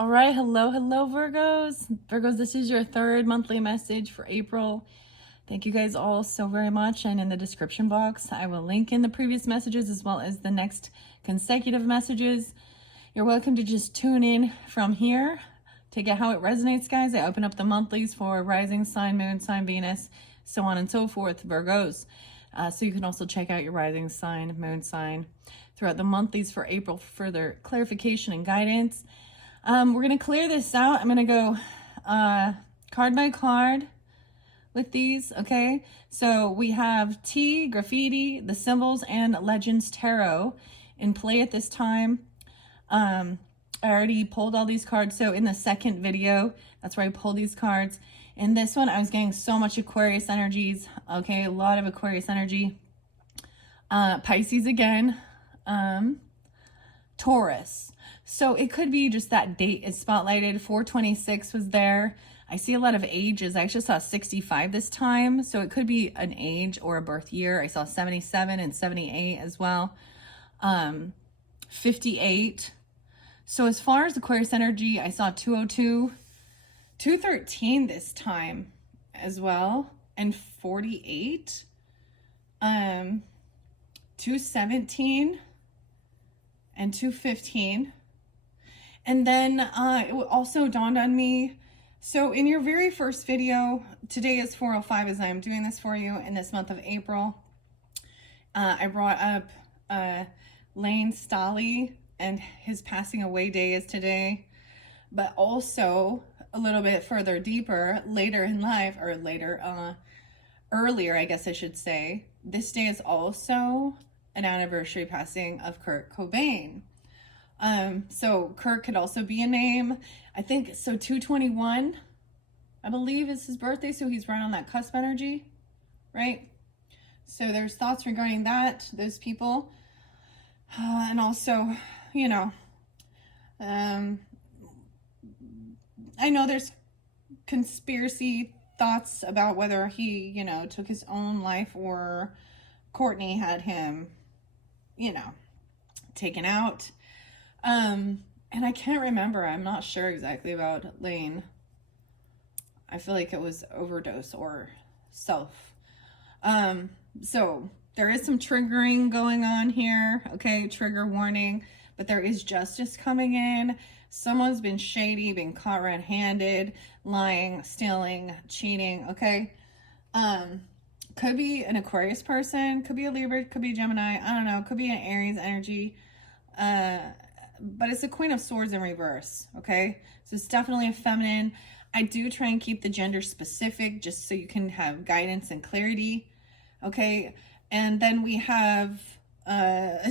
All right, hello, Virgos. Virgos, this is your third monthly message for April. Thank you guys all so very much. And in the description box, I will link in the previous messages as well as the next consecutive messages. You're welcome to just tune in from here to get how it resonates, guys. I open up the monthlies for rising sign, moon sign, Venus, so on and so forth, Virgos. So you can also check out your rising sign, moon sign throughout the monthlies for April for further clarification and guidance. We're going to clear this out. I'm going to go card by card with these, okay? So we have T, Graffiti, the Symbols, and Legends Tarot in play at this time. I already pulled all these cards. So in the second video, that's where I pulled these cards. In this one, I was getting so much Aquarius energies, okay? A lot of Aquarius energy. Pisces again. Taurus. So it could be just that date is spotlighted. 426 was there. I see a lot of ages. I actually saw 65 this time. So it could be an age or a birth year. I saw 77 and 78 as well. 58. So as far as Aquarius energy, I saw 202, 213 this time as well. And 48. 217 and 215. And then it also dawned on me, so in your very first video, today is 4:05 as I am doing this for you in this month of April, I brought up Lane Staley and his passing away day is today, but also a little bit further deeper later in life, or earlier, I guess I should say, this day is also an anniversary passing of Kurt Cobain. So Kurt could also be a name. I think, so 221, I believe is his birthday. So he's right on that cusp energy, right? So there's thoughts regarding that, those people. And also, you know, I know there's conspiracy thoughts about whether he, you know, took his own life or Courtney had him, you know, taken out. And I can't remember. I'm not sure exactly about Lane. I feel like it was overdose or self. So there is some triggering going on here. Okay, trigger warning. But there is justice coming in. Someone's been shady, been caught red-handed, lying, stealing, cheating. Okay. Could be an Aquarius person. Could be a Libra. Could be Gemini. I don't know. Could be an Aries energy. But it's a Queen of Swords in reverse, okay? So it's definitely a feminine. I do try and keep the gender specific just so you can have guidance and clarity, okay? And then we have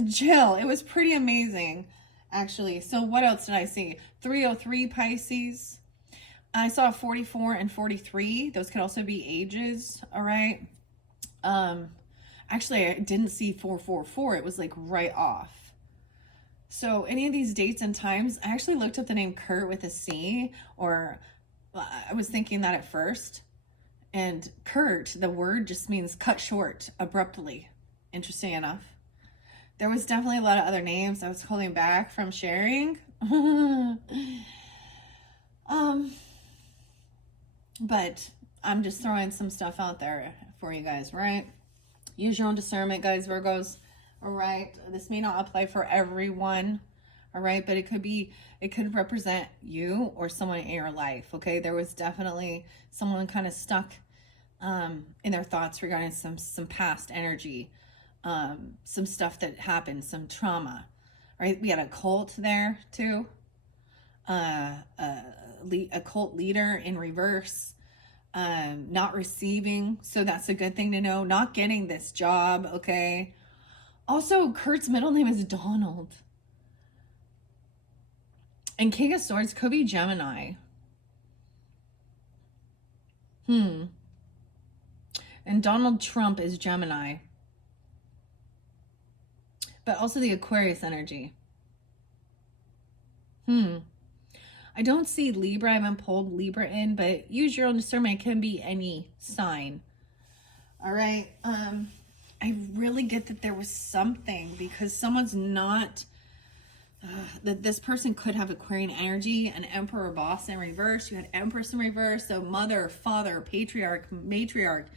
Jill. It was pretty amazing, actually. So what else did I see? 303 Pisces. I saw 44 and 43. Those could also be ages, all right? Actually, I didn't see 444. It was like right off. So any of these dates and times, I actually looked up the name Kurt with a C, or I was thinking that at first. And Kurt, the word just means cut short, abruptly. Interesting enough. There was definitely a lot of other names I was holding back from sharing. But I'm just throwing some stuff out there for you guys, right? Use your own discernment, guys, Virgos. All right, this may not apply for everyone, all right, but it could represent you or someone in your life, okay? There was definitely someone kind of stuck in their thoughts regarding some past energy, some stuff that happened, some trauma, right? We had a cult there too, a cult leader in reverse, not receiving, so that's a good thing to know, not getting this job, okay? Also, Kurt's middle name is Donald. And King of Swords could be Gemini. And Donald Trump is Gemini. But also the Aquarius energy. I don't see Libra. I haven't pulled Libra in, but use your own discernment. It can be any sign. All right. I really get that there was something because someone's not that this person could have Aquarian energy, an Emperor boss in reverse. You had Empress in reverse. So mother, father, patriarch, matriarch,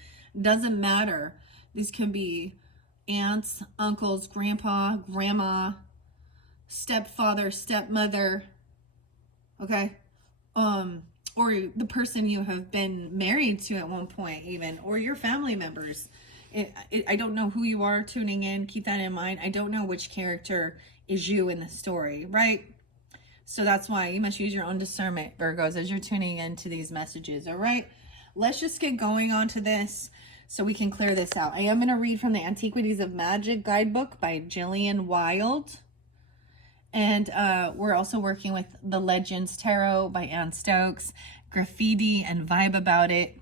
doesn't matter. These can be aunts, uncles, grandpa, grandma, stepfather, stepmother. Okay. Or the person you have been married to at one point, even, or your family members. I don't know who you are tuning in. Keep that in mind. I don't know which character is you in the story, right? So that's why you must use your own discernment, Virgos, as you're tuning into these messages, all right? Let's just get going on to this so we can clear this out. I am going to read from the Antiquities of Magic guidebook by Jillian Wild. And we're also working with the Legends Tarot by Anne Stokes, Graffiti and Vibe About It.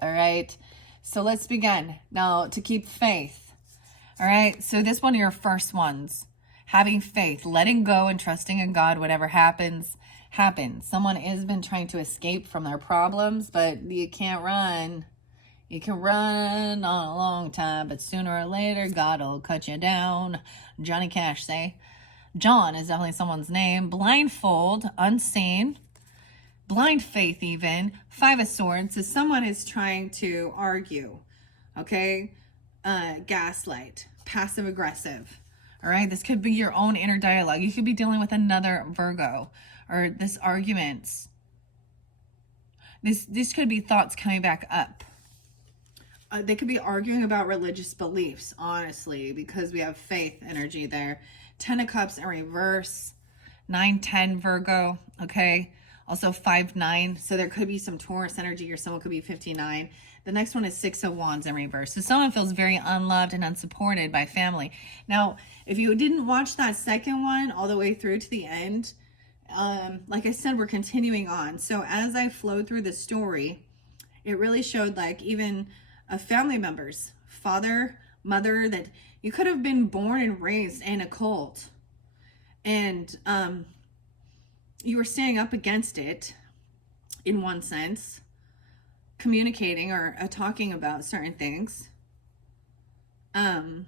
All right. So let's begin. Now, to keep faith. All right. So this one of your first ones. Having faith, letting go and trusting in God, whatever happens, happens. Someone has been trying to escape from their problems, but you can't run. You can run on a long time, but sooner or later, God will cut you down. Johnny Cash say. John is definitely someone's name. Blindfold, unseen. Blind faith even. Five of Swords. So someone is trying to argue. Okay? Gaslight. Passive aggressive. All right? This could be your own inner dialogue. You could be dealing with another Virgo. Or this arguments. This could be thoughts coming back up. They could be arguing about religious beliefs, honestly, because we have faith energy there. 10 of Cups in reverse. 9-10 Virgo. Okay? Also 5-9. So there could be some Taurus energy, or someone could be 59. The next one is 6 of Wands in reverse. So someone feels very unloved and unsupported by family. Now, if you didn't watch that second one all the way through to the end, like I said, we're continuing on. So as I flowed through the story, it really showed like even family members, father, mother, that you could have been born and raised in a cult. And you were standing up against it in one sense, communicating or talking about certain things. And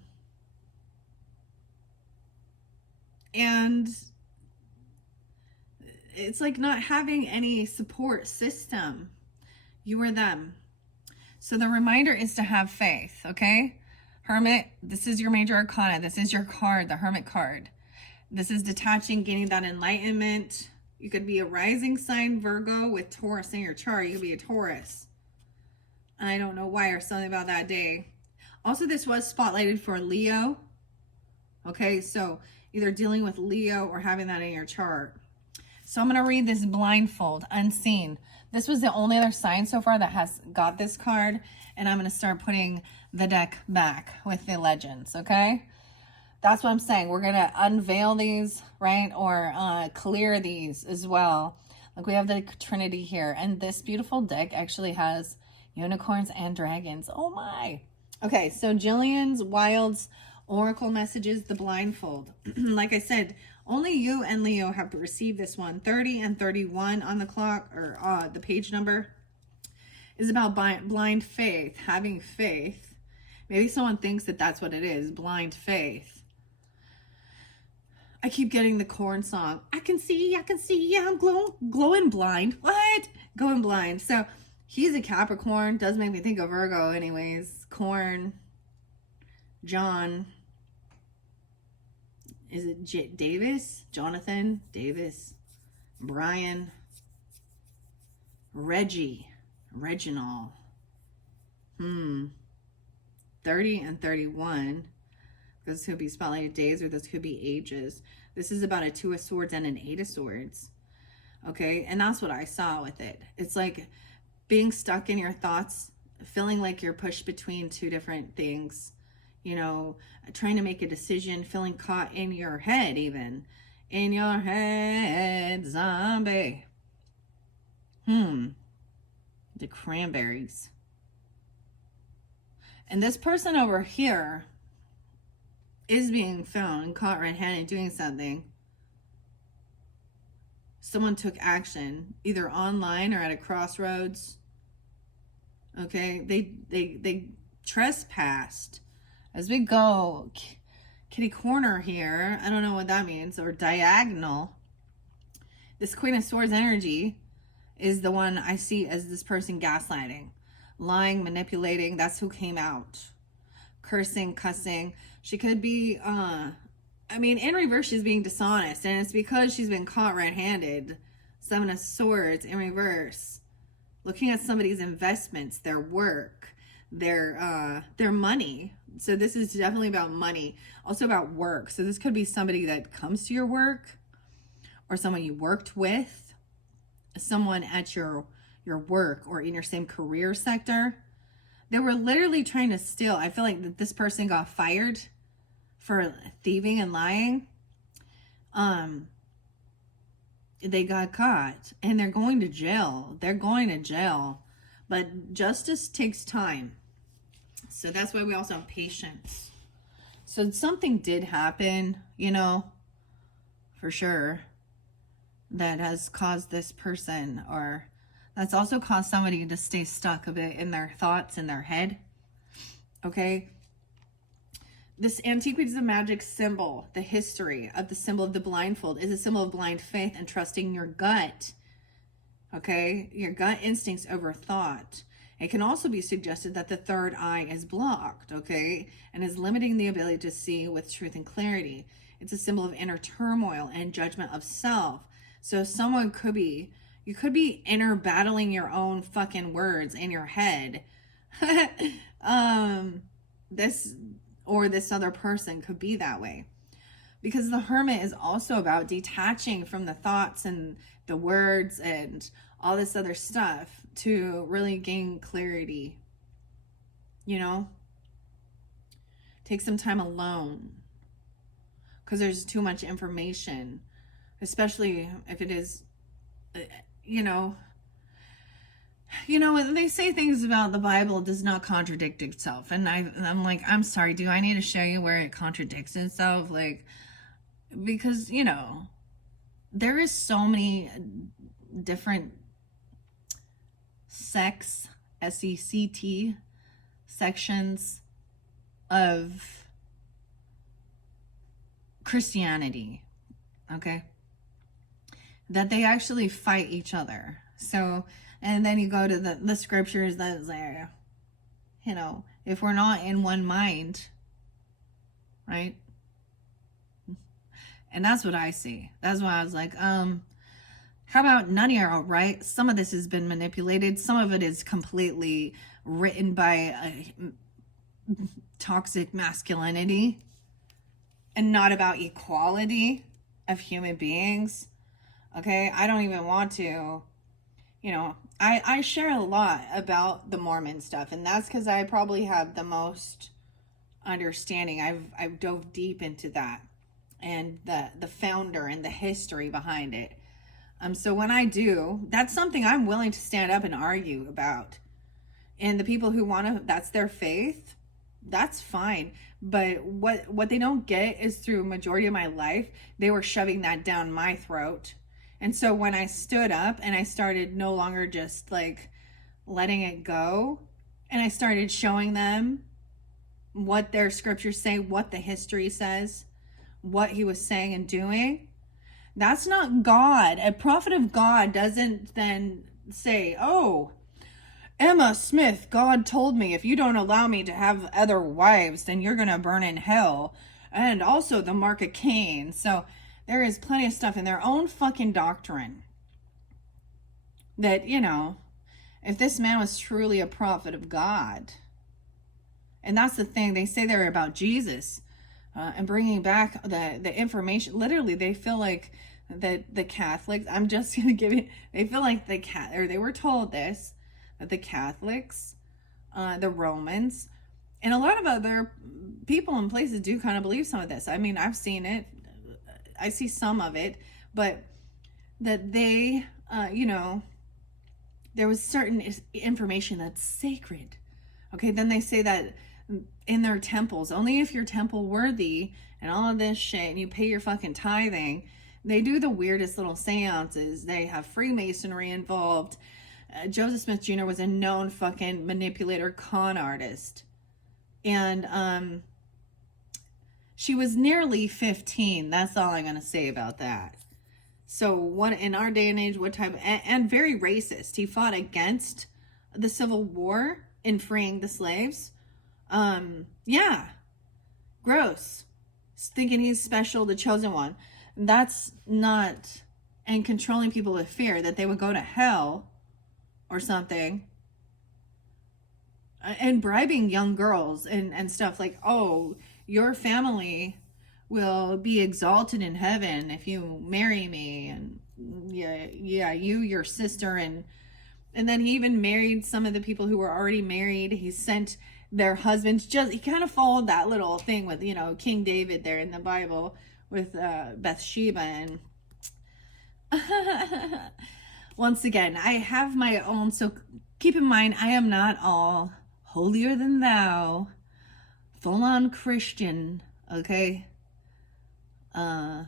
it's like not having any support system. You or them. So the reminder is to have faith, okay? Hermit, this is your major arcana. This is your card, the Hermit card. This is detaching, gaining that enlightenment. You could be a rising sign Virgo with Taurus in your chart. You could be a Taurus. I don't know why, or something about that day. Also, this was spotlighted for Leo. Okay, so either dealing with Leo or having that in your chart. So I'm going to read this blindfold, unseen. This was the only other sign so far that has got this card. And I'm going to start putting the deck back with the legends, okay? That's what I'm saying. We're going to unveil these, right? Or clear these as well. Like we have the Trinity here. And this beautiful deck actually has unicorns and dragons. Oh my. Okay, so Jillian's Wild's Oracle messages, the blindfold. Like I said, only you and Leo have received this one. 30 and 31 on the clock, or the page number, is about blind faith, having faith. Maybe someone thinks that that's what it is, blind faith. I keep getting the corn song. I can see, I'm glowing blind. What? Going blind. So he's a Capricorn. Does make me think of Virgo anyways. Corn. John. Is it Davis? Jonathan? Davis? Brian? Reggie? Reginald? 30 and 31. Those could be spotlighted days, or those could be ages. This is about a 2 of Swords and an 8 of Swords. Okay, and that's what I saw with it. It's like being stuck in your thoughts, feeling like you're pushed between two different things. You know, trying to make a decision, feeling caught in your head even. In your head, zombie. The Cranberries. And this person over here is being found and caught red-handed doing something. Someone took action, either online or at a crossroads. Okay, they trespassed. As we go, kitty corner here. I don't know what that means. Or diagonal. This Queen of Swords energy is the one I see as this person gaslighting, lying, manipulating. That's who came out. Cursing, cussing. She could be, in reverse, she's being dishonest. And it's because she's been caught red-handed. Seven of Swords in reverse. Looking at somebody's investments, their work, their money. So this is definitely about money. Also about work. So this could be somebody that comes to your work, or someone you worked with, someone at your work or in your same career sector. They were literally trying to steal. I feel like that this person got fired for thieving and lying. They got caught and they're going to jail. They're going to jail. But justice takes time. So that's why we also have patience. So something did happen, for sure, that has caused this person, or that's also caused somebody to stay stuck a bit in their thoughts, in their head. Okay? This Antiquities of Magic symbol, the history of the symbol of the blindfold, is a symbol of blind faith and trusting your gut. Okay? Your gut instincts over thought. It can also be suggested that the third eye is blocked, okay? And is limiting the ability to see with truth and clarity. It's a symbol of inner turmoil and judgment of self. So someone could be, you could be inner battling your own fucking words in your head. This other person could be that way. Because the Hermit is also about detaching from the thoughts and the words and all this other stuff to really gain clarity. Take some time alone. Because there's too much information. Especially if it is, when they say things about the Bible does not contradict itself. And I'm like, I'm sorry, do I need to show you where it contradicts itself? Like, because, there is so many different sects, S-E-C-T, sections of Christianity, okay? That they actually fight each other. So, and then you go to the scriptures that say, if we're not in one mind, right? And that's what I see. That's why I was like, how about none of you are right? Some of this has been manipulated. Some of it is completely written by toxic masculinity and not about equality of human beings. Okay, I don't even want to, I share a lot about the Mormon stuff, and that's because I probably have the most understanding. I've dove deep into that and the founder and the history behind it. So when I do, that's something I'm willing to stand up and argue about. And the people who want to, that's their faith, that's fine. But what they don't get is through majority of my life, they were shoving that down my throat. And so when I stood up and I started no longer just like letting it go, and I started showing them what their scriptures say, what the history says, what he was saying and doing, that's not God. A prophet of God doesn't then say, oh, Emma Smith, God told me if you don't allow me to have other wives, then you're going to burn in hell. And also the mark of Cain. So there is plenty of stuff in their own fucking doctrine that, if this man was truly a prophet of God, and that's the thing, they say they're about Jesus and bringing back the information. Literally, they feel like the Catholics, I'm just going to give it, they feel like they were told this, that the Catholics, the Romans, and a lot of other people and places do kind of believe some of this. I mean, I've seen it. I see some of it, but that they, there was certain information that's sacred. Okay, then they say that in their temples, only if you're temple worthy and all of this shit, and you pay your fucking tithing, they do the weirdest little seances. They have Freemasonry involved. Joseph Smith Jr. was a known fucking manipulator, con artist. And She was nearly 15. That's all I'm going to say about that. So what in our day and age, what type, and very racist. He fought against the Civil War in freeing the slaves. Yeah, gross. Thinking he's special, the chosen one. That's not, and controlling people with fear that they would go to hell or something. And bribing young girls and stuff like, oh, your family will be exalted in heaven if you marry me, and yeah, you, your sister, and then he even married some of the people who were already married. He sent their husbands, just, he kind of followed that little thing with, you know, King David there in the Bible with Bathsheba. And once again, I have my own, so keep in mind, I am not all holier than thou, full on Christian, okay? I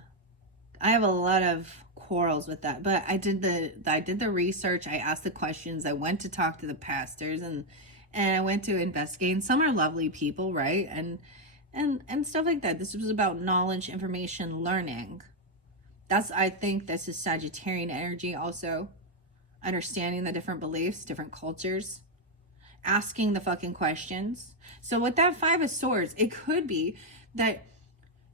have a lot of quarrels with that, but I did the research. I asked the questions. I went to talk to the pastors, and I went to investigate. And some are lovely people, right? And stuff like that. This was about knowledge, information, learning. I think this is Sagittarian energy also. Understanding the different beliefs, different cultures, asking the fucking questions. So with that Five of Swords, it could be that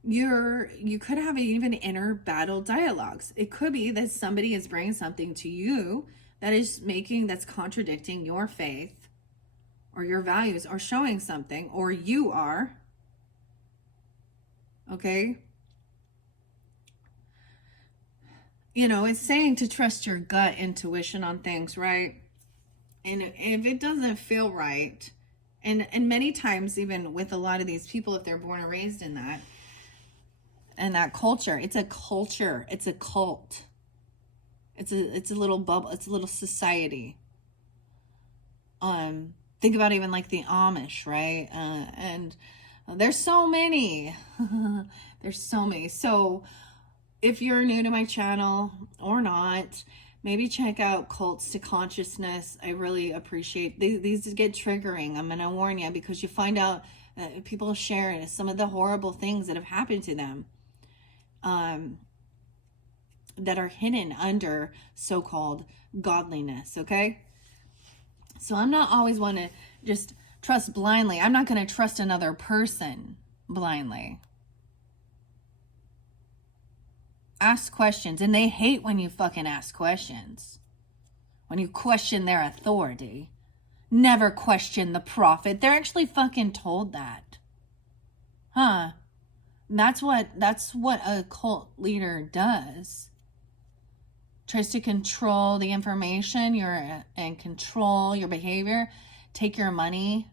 you could have even inner battle dialogues. It could be that somebody is bringing something to you that's contradicting your faith or your values, or showing something, or you are. Okay? You know, it's saying to trust your gut intuition on things, right? And if it doesn't feel right, and many times even with a lot of these people, if they're born and raised in that, and that culture, it's a culture, it's a cult, it's a little bubble, it's a little society. Think about even like the Amish, right? And there's so many. There's so many. So if you're new to my channel or not, maybe check out Cults to Consciousness. I really appreciate these get triggering. I'm gonna warn you, because you find out people share some of the horrible things that have happened to them, that are hidden under so-called godliness. Okay, so I'm not always want to just trust blindly. I'm not going to trust another person blindly. Ask questions. And they hate when you fucking ask questions. When you question their authority. Never question the prophet. They're actually fucking told that. Huh? That's what a cult leader does. Tries to control the information, and control your behavior, take your money,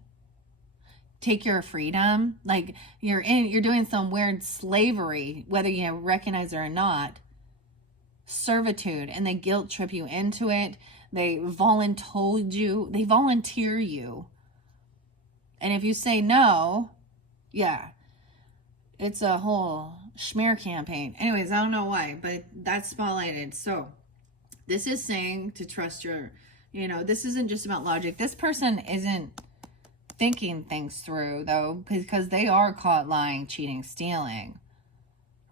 take your freedom. Like you're doing some weird slavery, whether you recognize it or not. Servitude, and they guilt trip you into it. They volunteer you. And if you say no, yeah, it's a whole schmear campaign. Anyways, I don't know why, but that's spotlighted. So this is saying to trust your, this isn't just about logic. This person isn't thinking things through, though, because they are caught lying, cheating, stealing,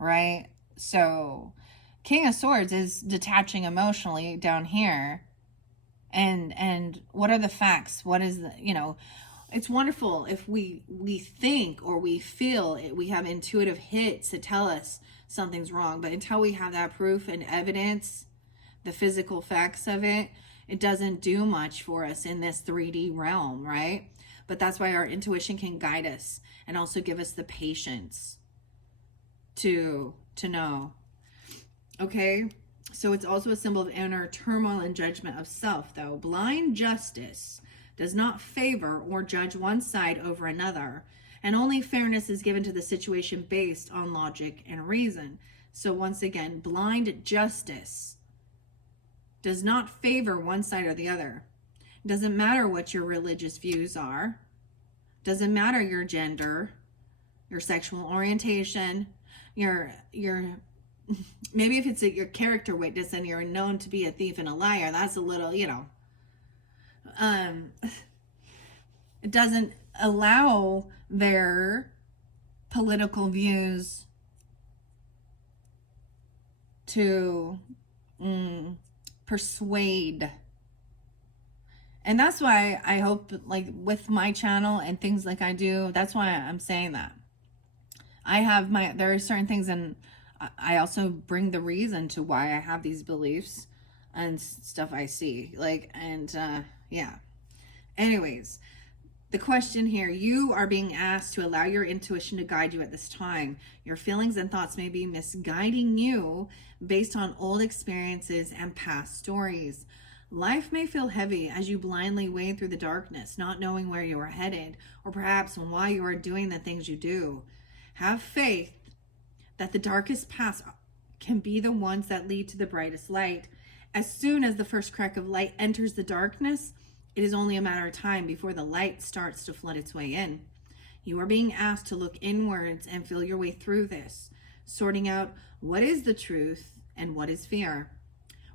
right? So King of Swords is detaching emotionally down here. And what are the facts? What is it's wonderful if we think or we feel it, we have intuitive hits to tell us something's wrong. But until we have that proof and evidence, the physical facts of it, it doesn't do much for us in this 3D realm, right? But that's why our intuition can guide us and also give us the patience to know. Okay? So it's also a symbol of inner turmoil and judgment of self, though. Blind justice does not favor or judge one side over another, and only fairness is given to the situation based on logic and reason. So once again, blind justice does not favor one side or the other. It doesn't matter what your religious views are. Doesn't matter your gender, your sexual orientation, your maybe if it's your character witness and you're known to be a thief and a liar, that's a little, it doesn't allow their political views to persuade. And that's why I hope, like, with my channel and things like I do, that's why I'm saying that. There are certain things, and I also bring the reason to why I have these beliefs and stuff I see. Like, and yeah. Anyways, the question here, you are being asked to allow your intuition to guide you at this time. Your feelings and thoughts may be misguiding you based on old experiences and past stories. Life may feel heavy as you blindly wade through the darkness, not knowing where you are headed, or perhaps why you are doing the things you do. Have faith that the darkest paths can be the ones that lead to the brightest light. As soon as the first crack of light enters the darkness, it is only a matter of time before the light starts to flood its way in. You are being asked to look inwards and feel your way through this, sorting out what is the truth and what is fear.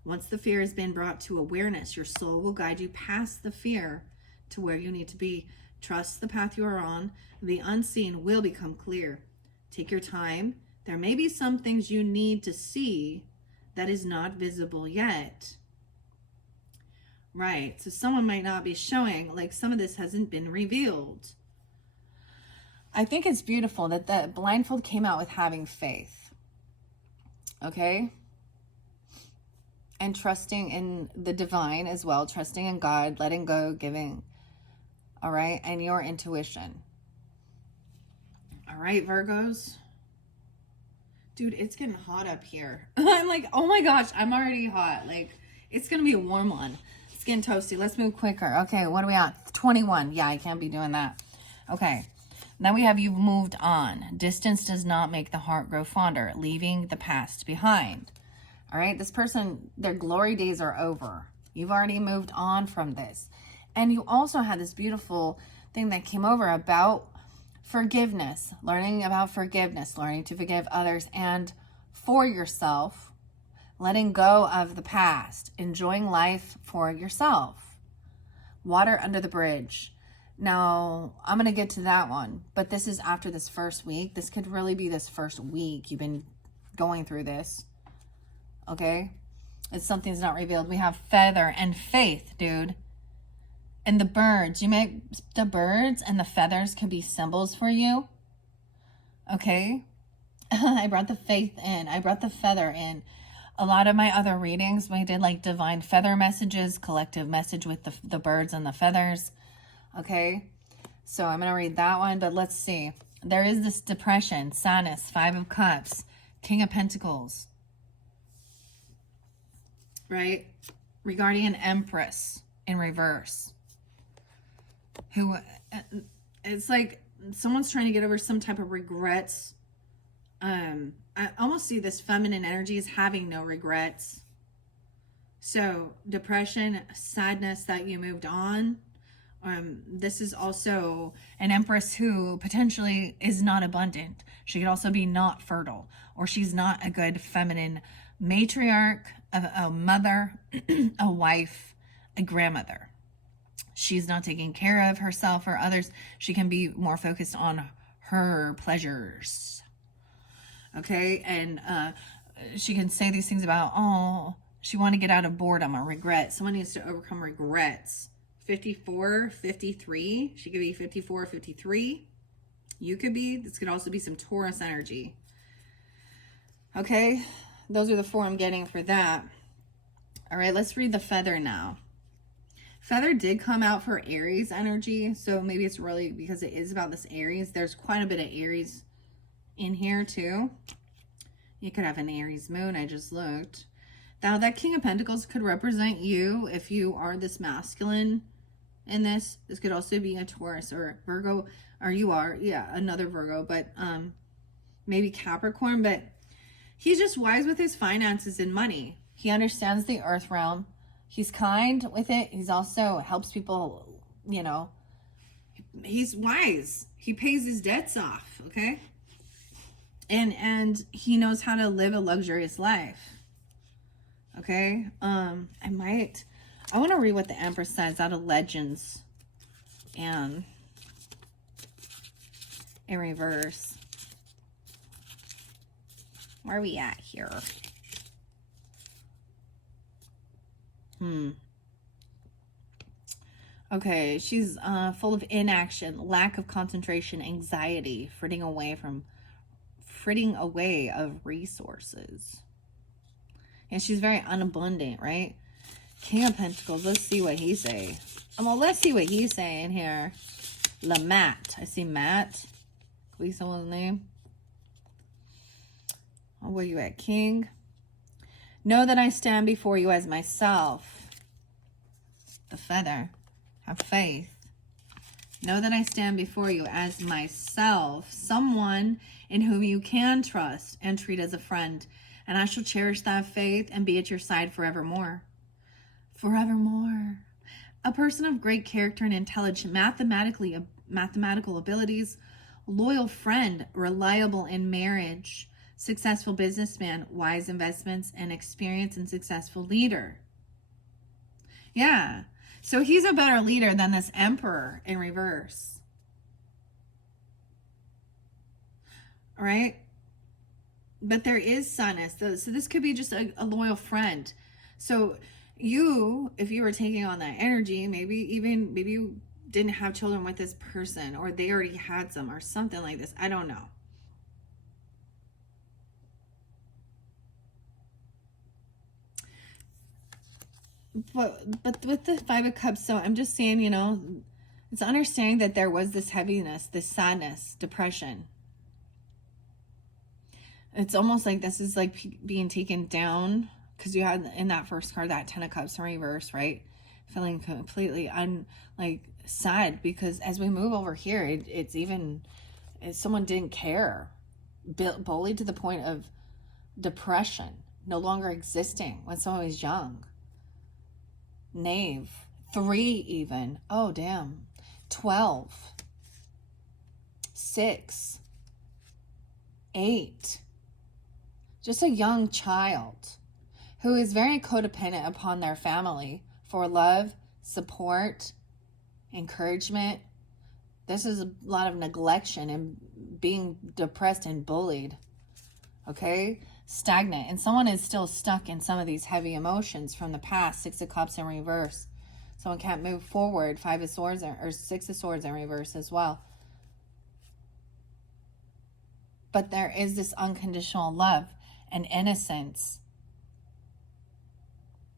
Once the fear has been brought to awareness, your soul will guide you past the fear to where you need to be. Trust the path you are on. The unseen will become clear. Take your time. There may be some things you need to see that is not visible yet. Right. So someone might not be showing, like, some of this hasn't been revealed. I think it's beautiful that the blindfold came out with having faith. Okay? And trusting in the divine as well. Trusting in God, letting go, giving. All right? And your intuition. All right, Virgos. Dude, it's getting hot up here. I'm like, oh my gosh, I'm already hot. Like, it's going to be a warm one. It's getting toasty. Let's move quicker. Okay, what are we at? 21. Yeah, I can't be doing that. Okay. Now we have you've moved on. Distance does not make the heart grow fonder, leaving the past behind. All right, this person, their glory days are over. You've already moved on from this. And you also had this beautiful thing that came over about forgiveness, learning about forgiveness, learning to forgive others and for yourself, letting go of the past, enjoying life for yourself. Water under the bridge. Now, I'm going to get to that one, but this is after this first week. This could really be this first week you've been going through this. Okay? It's something's not revealed. We have feather and faith, dude. And the birds. You make the birds and the feathers can be symbols for you. Okay? I brought the faith in. I brought the feather in. A lot of my other readings, we did like divine feather messages, collective message with the birds and the feathers. Okay, so I'm going to read that one, but let's see. There is this depression, sadness, 5 of Cups, King of Pentacles, right? Regarding an Empress in reverse, who, it's like someone's trying to get over some type of regrets. I almost see this feminine energy as having no regrets. So depression, sadness that you moved on. This is also an Empress who potentially is not abundant. She could also be not fertile, or she's not a good feminine matriarch, a mother, a wife, a grandmother. She's not taking care of herself or others. She can be more focused on her pleasures. Okay, and she can say these things about, oh, she want to get out of boredom or regret. Someone needs to overcome regrets. 54, 53. She could be 54, 53. You could be. This could also be some Taurus energy. Okay, those are the 4 I'm getting for that. All right, let's read the feather now. Feather did come out for Aries energy, so maybe it's really because it is about this Aries. There's quite a bit of Aries in here too. You could have an Aries moon. I just looked. Now that King of Pentacles could represent you if you are this masculine in this. This could also be a Taurus or Virgo, or you are, yeah, another Virgo, but maybe Capricorn. But he's just wise with his finances and money. He understands the earth realm. He's kind with it. He's also helps people, you know. He's wise. He pays his debts off, okay? And he knows how to live a luxurious life. Okay? I want to read what the Empress says out of Legends and in reverse. Where are we at here? Okay, she's full of inaction, lack of concentration, anxiety, fritting away of resources. And she's very unabundant, right? King of Pentacles. Let's see what he's saying. Well, let's see what he's saying here. Matt. I see Matt. Can we see someone's name? Oh, where you at, King? Know that I stand before you as myself. The feather. Have faith. Know that I stand before you as myself, someone in whom you can trust and treat as a friend. And I shall cherish that faith and be at your side forevermore. Forevermore. A person of great character and intelligent, mathematical abilities, loyal friend, reliable in marriage, successful businessman, wise investments, and experienced and successful leader. Yeah. So he's a better leader than this Emperor in reverse. All right? But there is sadness. So this could be just a loyal friend. So you, if you were taking on that energy, maybe you didn't have children with this person, or they already had some, or something like this. I don't know. But with the Five of Cups, so I'm just saying, you know, it's understanding that there was this heaviness, this sadness, depression. It's almost like this is like being taken down, because you had in that first card that 10 of Cups in reverse, right? Feeling completely sad, because as we move over here, it's someone didn't care, bullied to the point of depression, no longer existing when someone was young. Knave, 3 even. Oh, damn. 12. 6. 8. Just a young child who is very codependent upon their family for love, support, encouragement. This is a lot of neglection and being depressed and bullied. Okay? Stagnant, and someone is still stuck in some of these heavy emotions from the past. 6 of Cups in reverse. Someone can't move forward. 5 of Swords or 6 of Swords in reverse as well. But there is this unconditional love and innocence,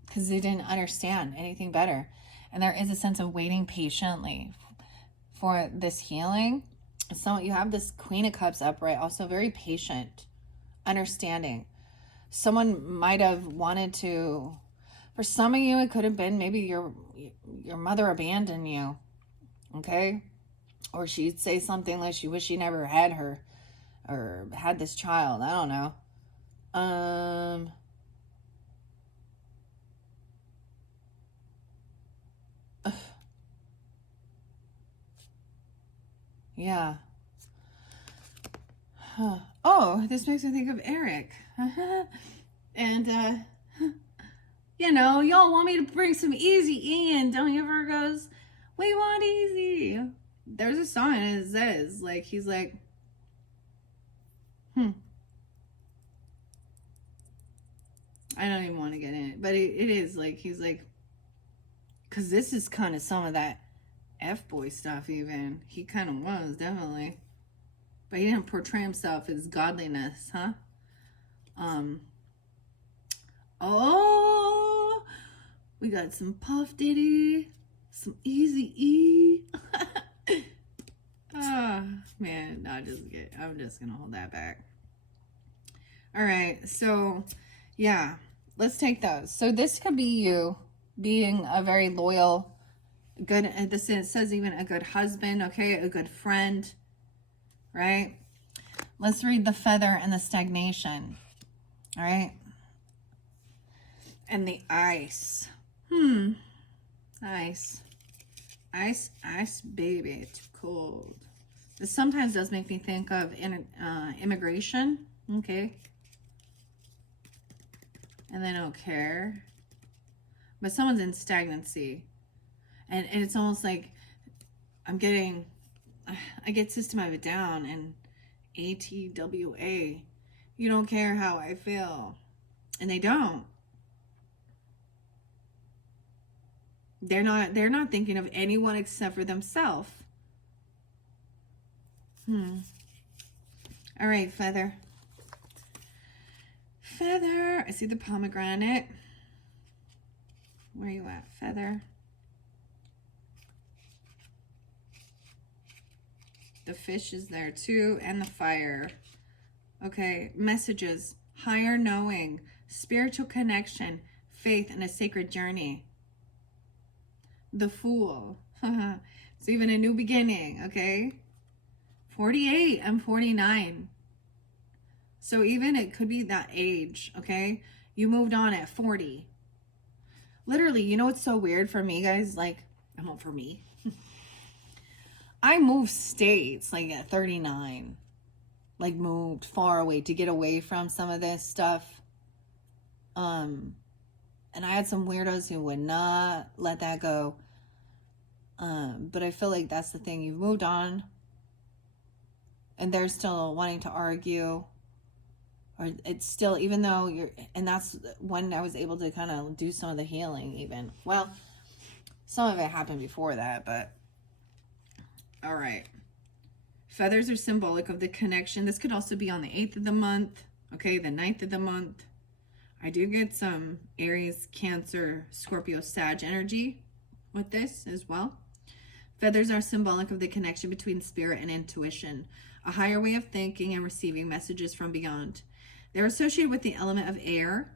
because they didn't understand anything better. And there is a sense of waiting patiently for this healing. So you have this Queen of Cups upright, also very patient, understanding. Someone might have wanted to, for some of you, it could have been maybe your mother abandoned you, okay? Or she'd say something like she wished she never had her, or had this child. I don't know. Yeah. Oh, this makes me think of Eric. And, you know, y'all want me to bring some easy in, don't you, Virgos? We want easy. There's a song and it says, like, he's like, I don't even want to get in it, but it is like, he's like, because this is kind of some of that F-boy stuff even. He kind of was, definitely. But he didn't portray himself as godliness, huh? Oh, we got some Puff Diddy, some Easy E. Oh, man, no, I'm just gonna hold that back. All right, so yeah, let's take those. So this could be you being a very loyal, good, this says even a good husband, okay, a good friend, right? Let's read the feather and the stagnation. All right. And the ice. Ice. Ice, baby. Too cold. This sometimes does make me think of immigration. Okay. And they don't care. But someone's in stagnancy. And it's almost like I get System of a Down and ATWA. You don't care how I feel. And they don't. They're not thinking of anyone except for themselves. All right, Feather. Feather. I see the pomegranate. Where are you at, Feather? The fish is there too, and the fire. Okay, messages. Higher knowing, spiritual connection, faith, and a sacred journey. The Fool. It's even a new beginning, okay? 48 and 49. So even it could be that age, okay? You moved on at 40. Literally, you know what's so weird for me, guys? Like, not for me. I moved states, like, at 39. Like, moved far away to get away from some of this stuff. And I had some weirdos who would not let that go. But I feel like that's the thing. You've moved on. And they're still wanting to argue. Or it's still, even though you're, and that's when I was able to kind of do some of the healing even. Well, some of it happened before that, but all right. Feathers are symbolic of the connection. This could also be on the 8th of the month, okay, the 9th of the month. I do get some Aries, Cancer, Scorpio, Sag energy with this as well. Feathers are symbolic of the connection between spirit and intuition, a higher way of thinking and receiving messages from beyond. They're associated with the element of air,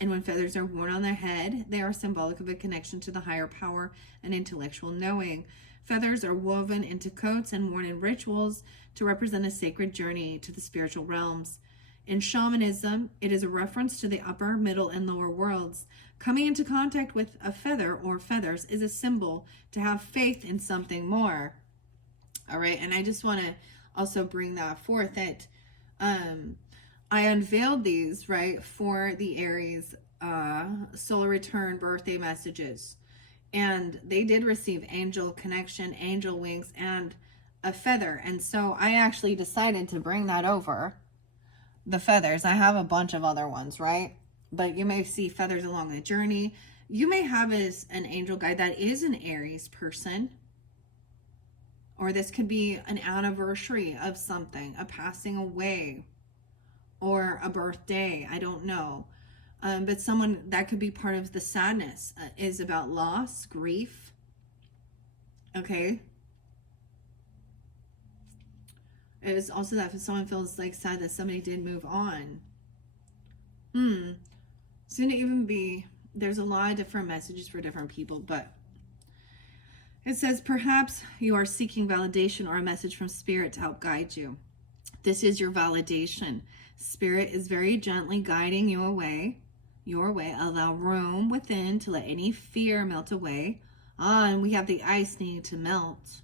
and when feathers are worn on their head, they are symbolic of a connection to the higher power and intellectual knowing. Feathers are woven into coats and worn in rituals to represent a sacred journey to the spiritual realms. In shamanism, it is a reference to the upper, middle, and lower worlds. Coming into contact with a feather or feathers is a symbol to have faith in something more. All right, and I just want to also bring that forth that I unveiled these, right, for the Aries solar return birthday messages. And they did receive angel connection, angel wings, and a feather. And so I actually decided to bring that over. The feathers. I have a bunch of other ones, right? But you may see feathers along the journey. You may have as an angel guide that is an Aries person. Or this could be an anniversary of something, a passing away, or a birthday. I don't know. But someone that could be part of the sadness is about loss, grief. Okay. It is also that if someone feels like sad that somebody did move on. Soon to even be, there's a lot of different messages for different people, but it says perhaps you are seeking validation or a message from spirit to help guide you. This is your validation. Spirit is very gently guiding you away, your way. Allow room within to let any fear melt away. And we have the ice needing to melt.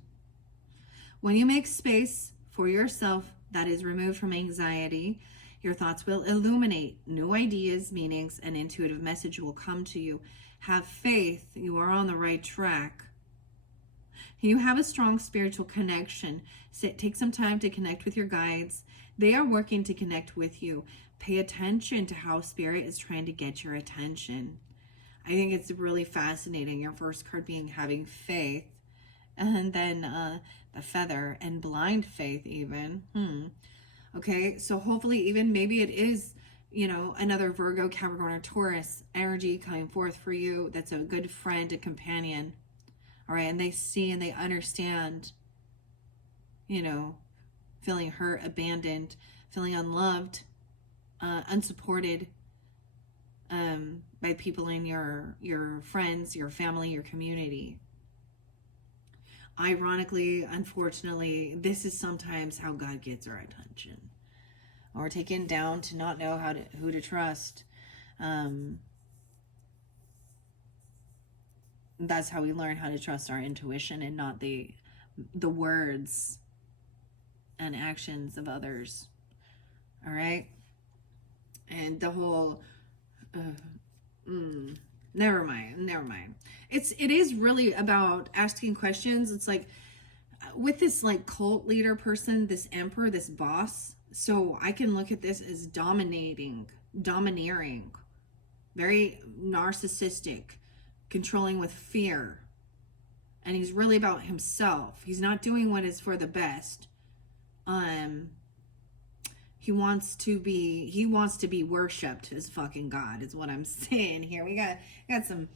When you make space for yourself that is removed from anxiety, your thoughts will illuminate. New ideas, meanings, and intuitive message will come to you. Have faith. You are on the right track. You have a strong spiritual connection. Take some time to connect with your guides. They are working to connect with you. Pay attention to how spirit is trying to get your attention. I think it's really fascinating. Your first card being having faith. And then the feather and blind faith even. Okay, so hopefully even maybe it is, you know, another Virgo, Capricorn, or Taurus energy coming forth for you. That's a good friend, a companion. All right, and they see and they understand, you know, feeling hurt, abandoned, feeling unloved, unsupported by people in your friends, your family, your community. Ironically, unfortunately, this is sometimes how God gets our attention. Or taken down to not know who to trust. That's how we learn how to trust our intuition and not the words and actions of others. All right? And the whole never mind. It is really about asking questions. It's like with this like cult leader person, this emperor, this boss, So I can look at this as dominating, domineering, very narcissistic, controlling with fear. And he's really about himself. He's not doing what is for the best. He wants to be worshipped as fucking God, is what I'm saying here. We got some,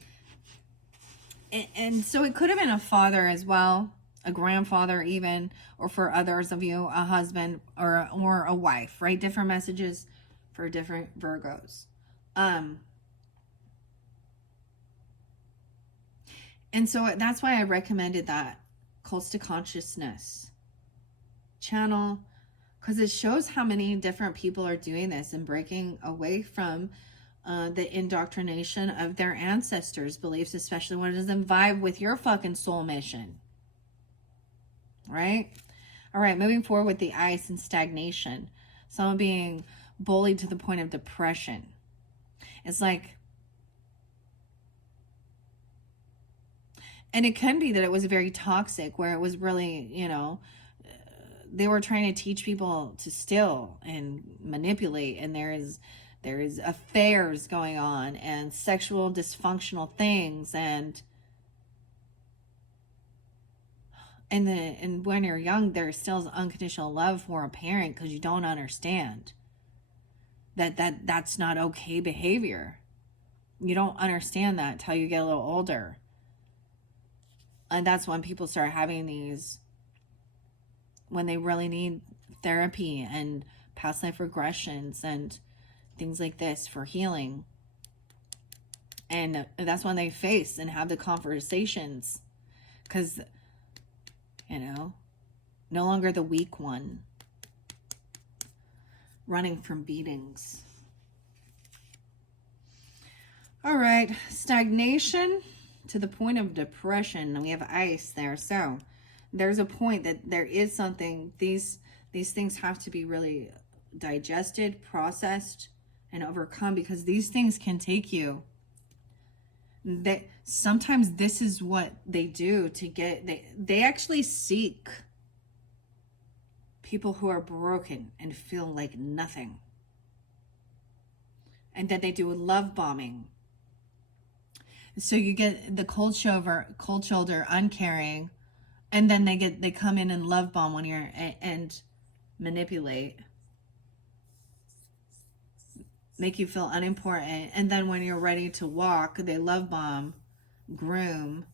and so it could have been a father as well, a grandfather even, or for others of you, a husband or a wife, right? Different messages for different Virgos. And so that's why I recommended that Close to Consciousness channel, because it shows how many different people are doing this and breaking away from the indoctrination of their ancestors' beliefs, especially when it doesn't vibe with your fucking soul mission. Right? All right, moving forward with the ice and stagnation. Someone being bullied to the point of depression. It's like, and it can be that it was very toxic, where it was really, they were trying to teach people to steal and manipulate, and there is affairs going on and sexual dysfunctional things, and when you're young, there still is unconditional love for a parent, because you don't understand that's not okay behavior. You don't understand that till you get a little older. And that's when people start having these, when they really need therapy and past life regressions and things like this for healing. And that's when they face and have the conversations, because, no longer the weak one, running from beatings. All right, stagnation to the point of depression, and we have ice there. So there's a point that there is something, these things have to be really digested, processed, and overcome, because these things can take you. Sometimes this is what they do to get, they actually seek people who are broken and feel like nothing. And then they do love bombing. So you get the cold shoulder, uncaring, and then they come in and love bomb when you're, and manipulate, make you feel unimportant, and then when you're ready to walk, they love bomb, groom.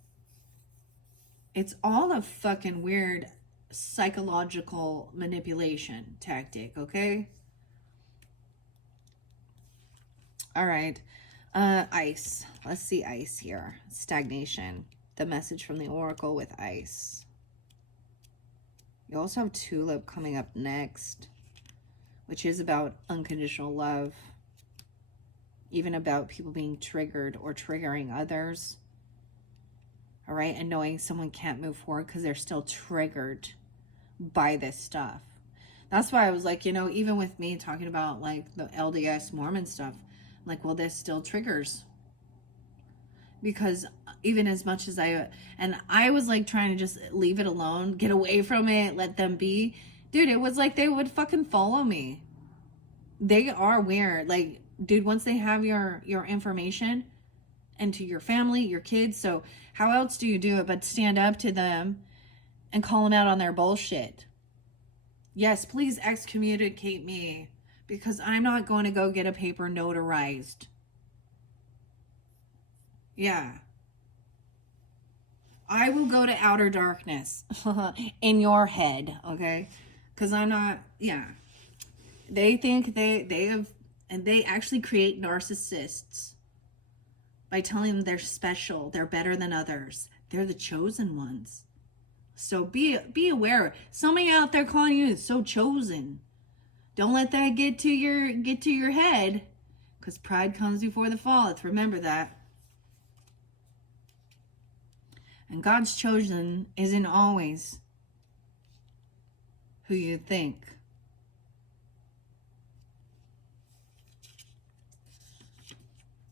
It's all a fucking weird psychological manipulation tactic, okay? All right. Ice. Let's see ice here. Stagnation. The message from the Oracle with ice. You also have tulip coming up next, which is about unconditional love. Even about people being triggered or triggering others. All right. And knowing someone can't move forward because they're still triggered by this stuff. That's why I was like, even with me talking about like the LDS Mormon stuff, like, well, this still triggers, because even as much as I was like trying to just leave it alone, get away from it, let them be, dude, it was like they would fucking follow me. They are weird. Like, dude, once they have your information and to your family, your kids, so how else do you do it but stand up to them and call them out on their bullshit? Yes, please excommunicate me, because I'm not going to go get a paper notarized. Yeah. I will go to outer darkness in your head, okay? Because I'm not, yeah. They think they have, and they actually create narcissists by telling them they're special, they're better than others. They're the chosen ones. So be aware. Somebody out there calling you so chosen. Don't let that get to your head, because pride comes before the fall. Let's remember that. And God's chosen isn't always who you think.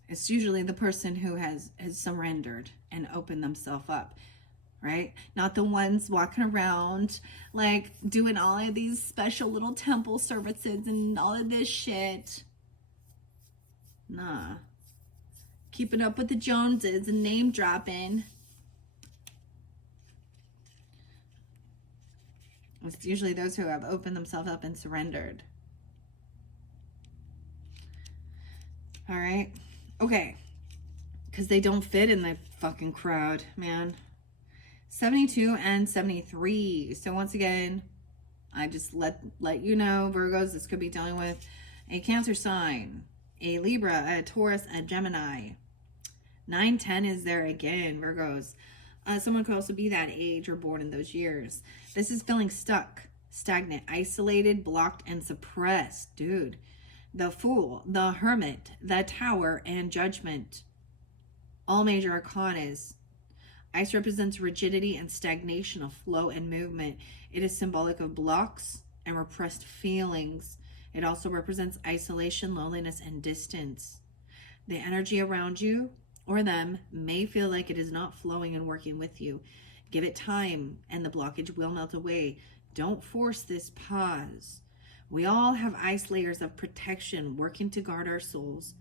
It's usually the person who has surrendered and opened themselves up. right? Not the ones walking around like doing all of these special little temple services and all of this shit. Nah. Keeping up with the Joneses and name dropping. It's usually those who have opened themselves up and surrendered. All right. Okay. Because they don't fit in the fucking crowd, man. 72 and 73. So once again, I just let you know, Virgos, this could be dealing with a Cancer sign, a Libra, a Taurus, a Gemini. 9-10 is there again, Virgos. Someone could also be that age or born in those years. This is feeling stuck, stagnant, isolated, blocked, and suppressed. Dude, the Fool, the Hermit, the Tower, and Judgment. All major arcanas. Ice represents rigidity and stagnation of flow and movement. It is symbolic of blocks and repressed feelings. It also represents isolation, loneliness, and distance. The energy around you or them may feel like it is not flowing and working with you. Give it time and the blockage will melt away. Don't force this pause. We all have ice layers of protection working to guard our souls.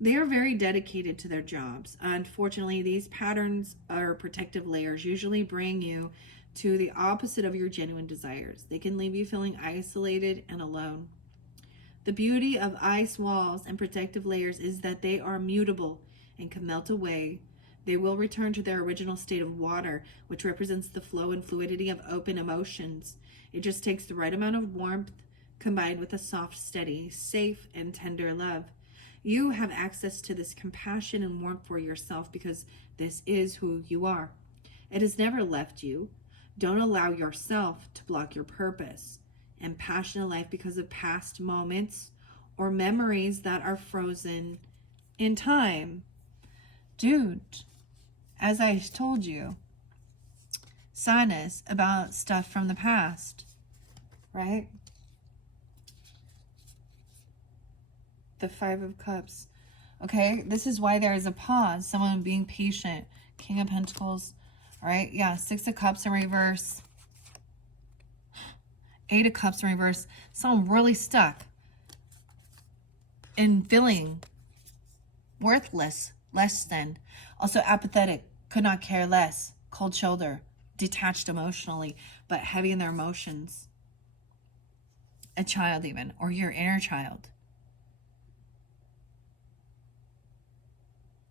They are very dedicated to their jobs. Unfortunately, these patterns or protective layers usually bring you to the opposite of your genuine desires. They can leave you feeling isolated and alone. The beauty of ice walls and protective layers is that they are mutable and can melt away. They will return to their original state of water, which represents the flow and fluidity of open emotions. It just takes the right amount of warmth combined with a soft, steady, safe, and tender love. You have access to this compassion and warmth for yourself because this is who you are. It has never left you. Don't allow yourself to block your purpose and passion in life because of past moments or memories that are frozen in time. Dude, as I told you, sadness about stuff from the past, right? The 5 of Cups. Okay, this is why there is a pause. Someone being patient. King of Pentacles. All right, yeah, 6 of Cups in reverse. 8 of Cups in reverse. Someone really stuck in feeling worthless, less than. Also apathetic, could not care less, cold shoulder, detached emotionally, but heavy in their emotions. A child even, or your inner child.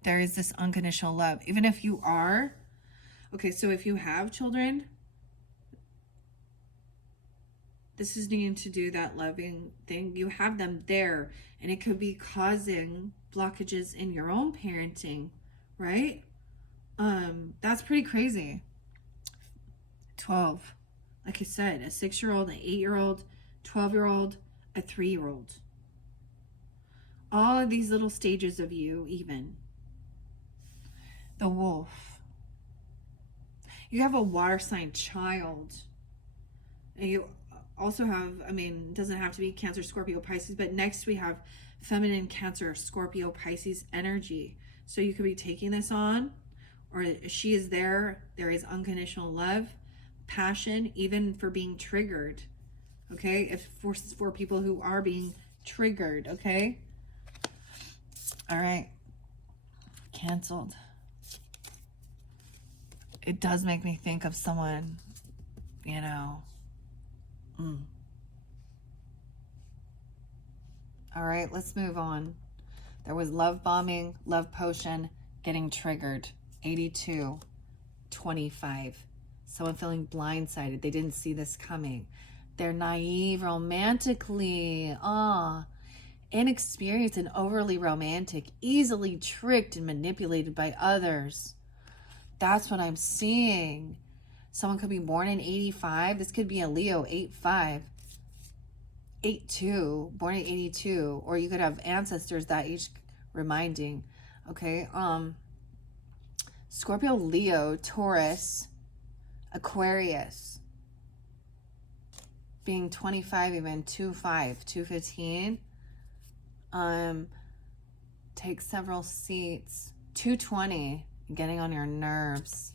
There is this unconditional love. Even if you are, okay, so if you have children, this is needing to do that loving thing. You have them there, and it could be causing blockages in your own parenting, right? That's pretty crazy. 12. Like I said, a 6-year-old, an 8-year-old, 12-year-old, a 3-year-old. All of these little stages of you, even. The Wolf. You have a water sign child. And you also have, I mean, it doesn't have to be Cancer, Scorpio, Pisces, but next we have feminine Cancer, Scorpio, Pisces energy. So you could be taking this on, or she is there. There is unconditional love, passion, even for being triggered. Okay, if for people who are being triggered. Okay. All right. Canceled. It does make me think of someone, you know. All right, let's move on. There was love bombing, love potion, getting triggered. 82, 25. Someone feeling blindsided. They didn't see this coming. They're naive romantically. Inexperienced and overly romantic. Easily tricked and manipulated by others. That's what I'm seeing. Someone could be born in 85. This could be a Leo, 85. 82, born in 82. Or you could have ancestors that age reminding. Okay. Scorpio, Leo, Taurus, Aquarius. Being 25 even, 2-5, 215. Take several seats. 220. Getting on your nerves.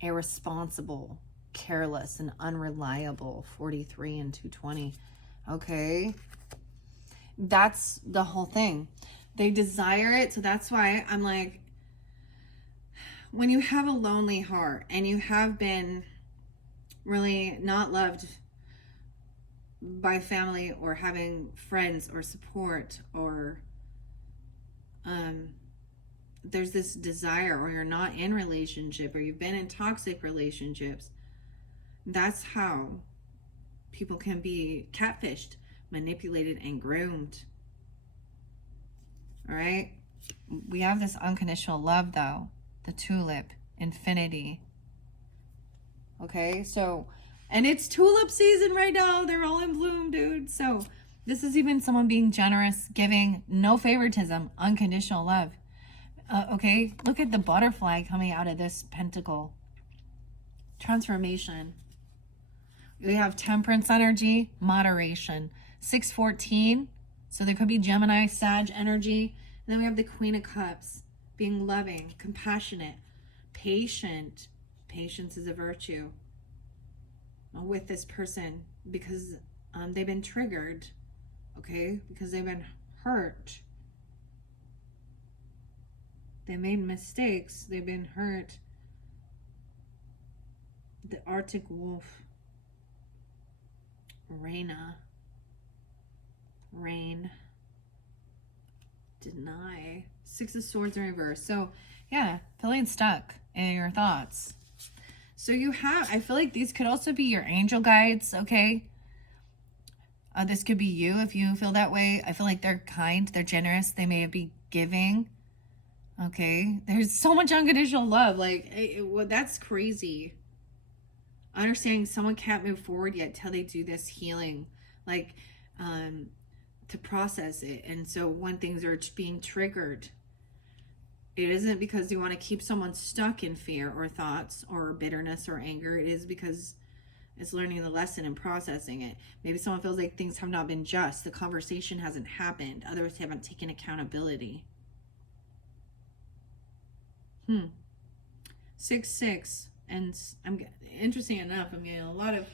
irresponsible, careless, and unreliable. 43 and 220. Okay. That's the whole thing. They desire it. So that's why I'm like, when you have a lonely heart and you have been really not loved by family or having friends or support, or there's this desire, or you're not in relationship, or you've been in toxic relationships, that's how people can be catfished, manipulated, and groomed. All right. We have this unconditional love, though. The tulip, infinity. Okay, so, and it's tulip season right now. They're all in bloom, dude. So this is even someone being generous, giving, no favoritism, unconditional love. Okay, look at the butterfly coming out of this pentacle. Transformation. We have temperance energy, moderation. 614, so there could be Gemini, Sag energy. And then we have the Queen of Cups, being loving, compassionate, patient. Patience is a virtue with this person because they've been triggered, okay? Because they've been hurt. They made mistakes. They've been hurt. The Arctic Wolf. Raina. Rain. Deny. Six of Swords in reverse. So, yeah, feeling stuck in your thoughts. So you have, I feel like these could also be your angel guides, okay? This could be you if you feel that way. I feel like they're kind, they're generous, they may be giving. Okay, there's so much unconditional love. Like, well, that's crazy. Understanding someone can't move forward yet till they do this healing, like, to process it. And so when things are being triggered, it isn't because you want to keep someone stuck in fear or thoughts or bitterness or anger. It is because it's learning the lesson and processing it. Maybe someone feels like things have not been just. The conversation hasn't happened. Others haven't taken accountability. 6-6, and I'm interesting enough, I'm getting a lot of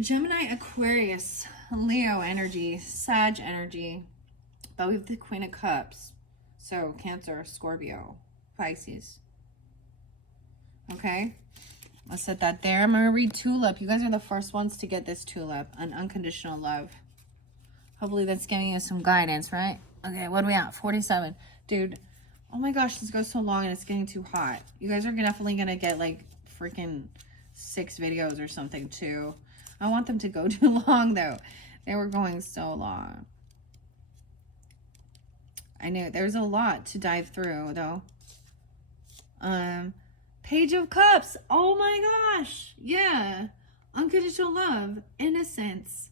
Gemini, Aquarius, Leo energy, Sag energy, but we have the Queen of Cups, so Cancer, Scorpio, Pisces. Okay, let's set that there. I'm gonna read Tulip. You guys are the first ones to get this Tulip, an unconditional love. Hopefully that's giving you some guidance, right? Okay, what are we at? 47, dude. Oh my gosh, this goes so long and it's getting too hot. You guys are definitely going to get like freaking 6 videos or something too. I want them to go too long though. They were going so long. I knew there's a lot to dive through though. Page of Cups. Oh my gosh. Yeah. Unconditional love, innocence.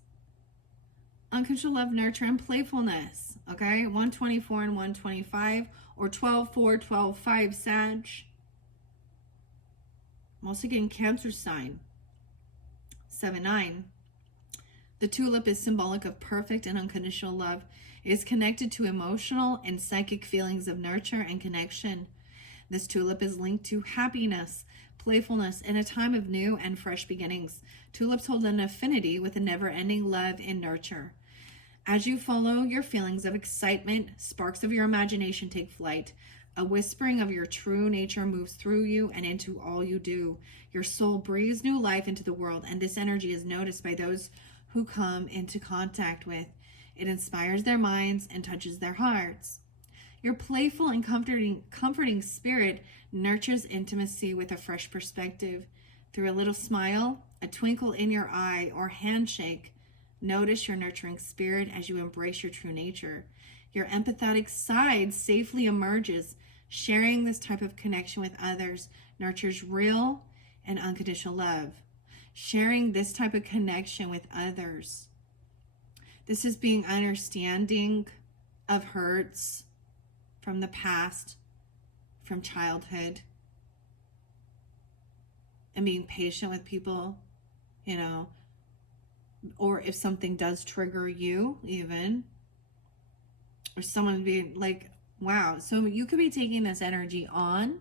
Unconditional love, nurture, and playfulness. Okay, 124 and 125, or 12-4, 12-5, Sag. I'm also getting Cancer sign. 7-9. The tulip is symbolic of perfect and unconditional love. It is connected to emotional and psychic feelings of nurture and connection. This tulip is linked to happiness, playfulness, and a time of new and fresh beginnings. Tulips hold an affinity with a never-ending love and nurture. As you follow your feelings of excitement, sparks of your imagination take flight. A whispering of your true nature moves through you and into all you do. Your soul breathes new life into the world, and this energy is noticed by those who come into contact with. It inspires their minds and touches their hearts. Your playful and comforting spirit nurtures intimacy with a fresh perspective. Through a little smile, a twinkle in your eye, or handshake, notice your nurturing spirit as you embrace your true nature. Your empathetic side safely emerges. Sharing this type of connection with others nurtures real and unconditional love. Sharing this type of connection with others. This is being understanding of hurts from the past, from childhood, and being patient with people, you know, or if something does trigger you even, or someone being like, wow. So you could be taking this energy on,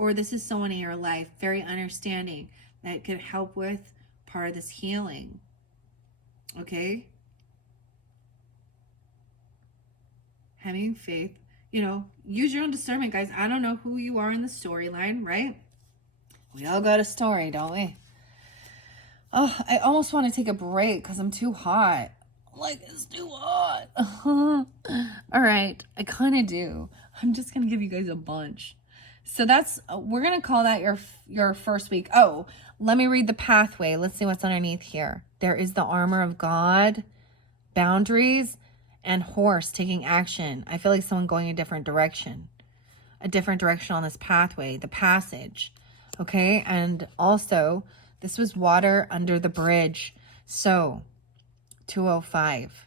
or this is someone in your life, very understanding, that could help with part of this healing. Okay? Having faith. You know, use your own discernment, guys. I don't know who you are in the storyline, right? We all got a story, don't we? Oh, I almost want to take a break because I'm too hot. Like, it's too hot. All right, I kind of do. I'm just going to give you guys a bunch. So that's, we're going to call that your first week. Oh, let me read the pathway. Let's see what's underneath here. There is the armor of God, boundaries, and horse taking action. I feel like someone going a different direction on this pathway, the passage. Okay. And also this was water under the bridge. So 205,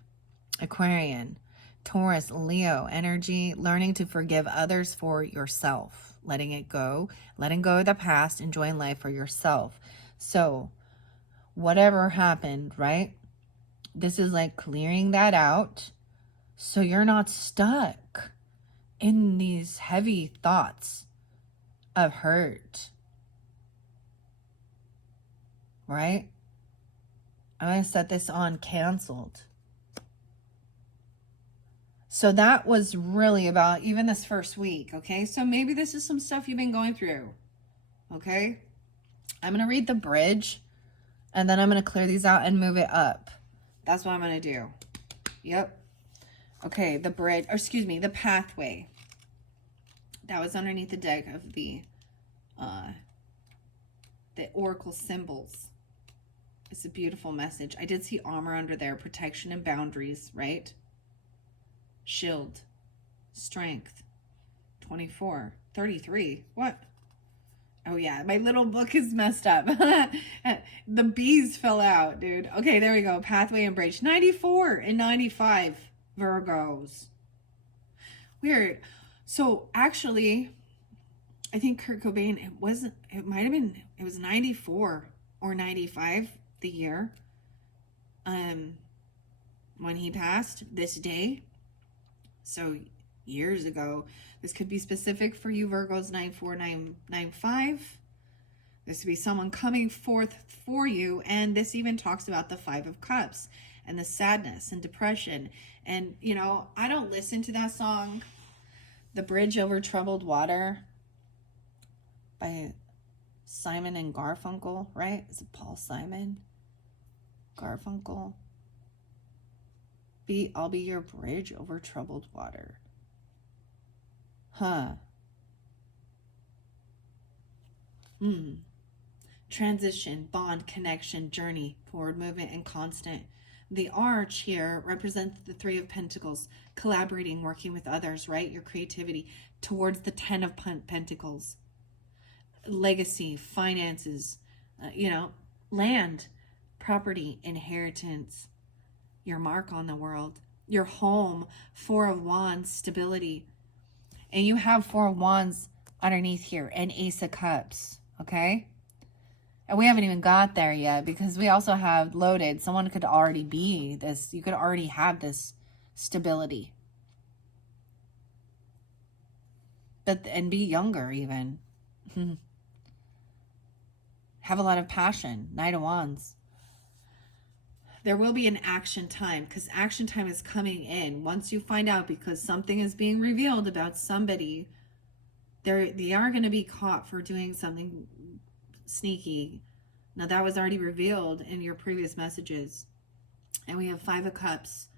Aquarian, Taurus, Leo energy, learning to forgive others for yourself, letting go of the past, enjoying life for yourself. So whatever happened, right? This is like clearing that out so you're not stuck in these heavy thoughts of hurt, right? I'm going to set this on canceled. So that was really about even this first week, okay? So maybe this is some stuff you've been going through, okay? I'm going to read the bridge, and then I'm going to clear these out and move it up. That's what I'm going to do. Yep. Okay, the bridge, or excuse me, the pathway. That was underneath the deck of the oracle symbols. It's a beautiful message. I did see armor under there, protection and boundaries, right? Shield, strength, 24, 33. What? Oh yeah, my little book is messed up. The B's fell out, dude. Okay, there we go. Pathway and bridge. 94 and 95 Virgos. Weird. So actually, I think Kurt Cobain, it was 94 or 95 the year when he passed, this day. So years ago. This could be specific for you Virgos 94995. This would be someone coming forth for you, and this even talks about the 5 of Cups and the sadness and depression. And you know, I don't listen to that song, The Bridge Over Troubled Water, by Simon and Garfunkel, right? Is it Paul Simon? Garfunkel? I'll be your bridge over troubled water. Huh. Transition, bond, connection, journey, forward movement, and constant. The arch here represents the 3 of Pentacles, collaborating, working with others, right? Your creativity, towards the 10 of Pentacles. Legacy, finances, land, property, inheritance, your mark on the world, your home, 4 of Wands, stability. And you have 4 of Wands underneath here, and Ace of Cups, okay? And we haven't even got there yet, because we also have loaded. Someone could already be this. You could already have this stability. And be younger even. Have a lot of passion. Knight of Wands. There will be an action time, because action time is coming in. Once you find out, because something is being revealed about somebody, they are going to be caught for doing something sneaky. Now that was already revealed in your previous messages. And we have 5 of Cups.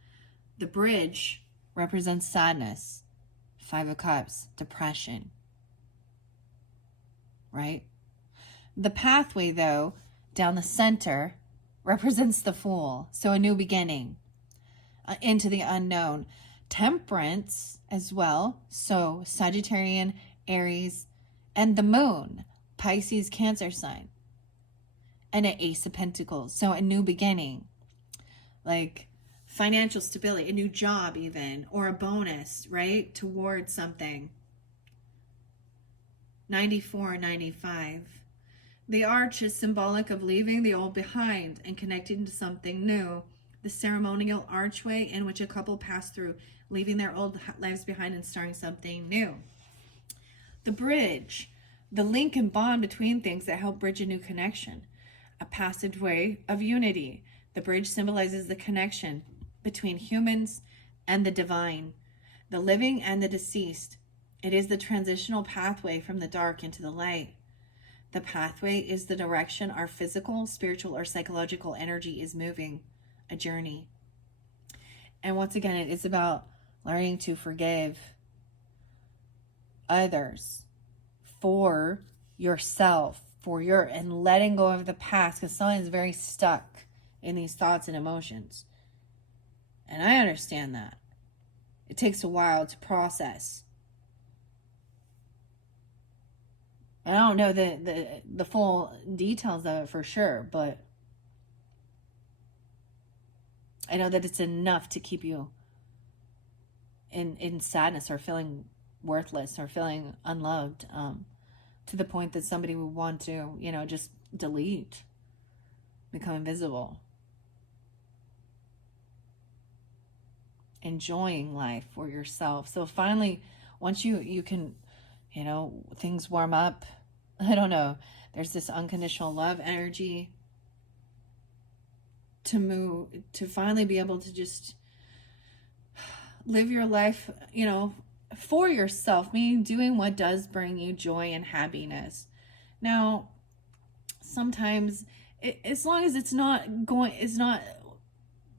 The bridge represents sadness. 5 of Cups, depression. Right? The pathway, though, down the center, represents the Fool. So a new beginning, into the unknown. Temperance as well. So Sagittarian, Aries, and the Moon, Pisces, Cancer sign. And an Ace of Pentacles. So a new beginning, like financial stability, a new job even, or a bonus, right? Towards something. 94, 95. The arch is symbolic of leaving the old behind and connecting to something new. The ceremonial archway in which a couple pass through, leaving their old lives behind and starting something new. The bridge, the link and bond between things that help bridge a new connection, a passageway of unity. The bridge symbolizes the connection between humans and the divine, the living and the deceased. It is the transitional pathway from the dark into the light. The pathway is the direction our physical, spiritual, or psychological energy is moving, a journey. And once again, it is about learning to forgive others for yourself, and letting go of the past, because someone is very stuck in these thoughts and emotions. And I understand that. It takes a while to process. I don't know the full details of it for sure, but I know that it's enough to keep you in sadness or feeling worthless or feeling unloved, to the point that somebody would want to, just delete, become invisible. Enjoying life for yourself. So finally, once you can, things warm up, I don't know, there's this unconditional love energy to finally be able to just live your life, for yourself, meaning doing what does bring you joy and happiness. Now, sometimes, as long as it's not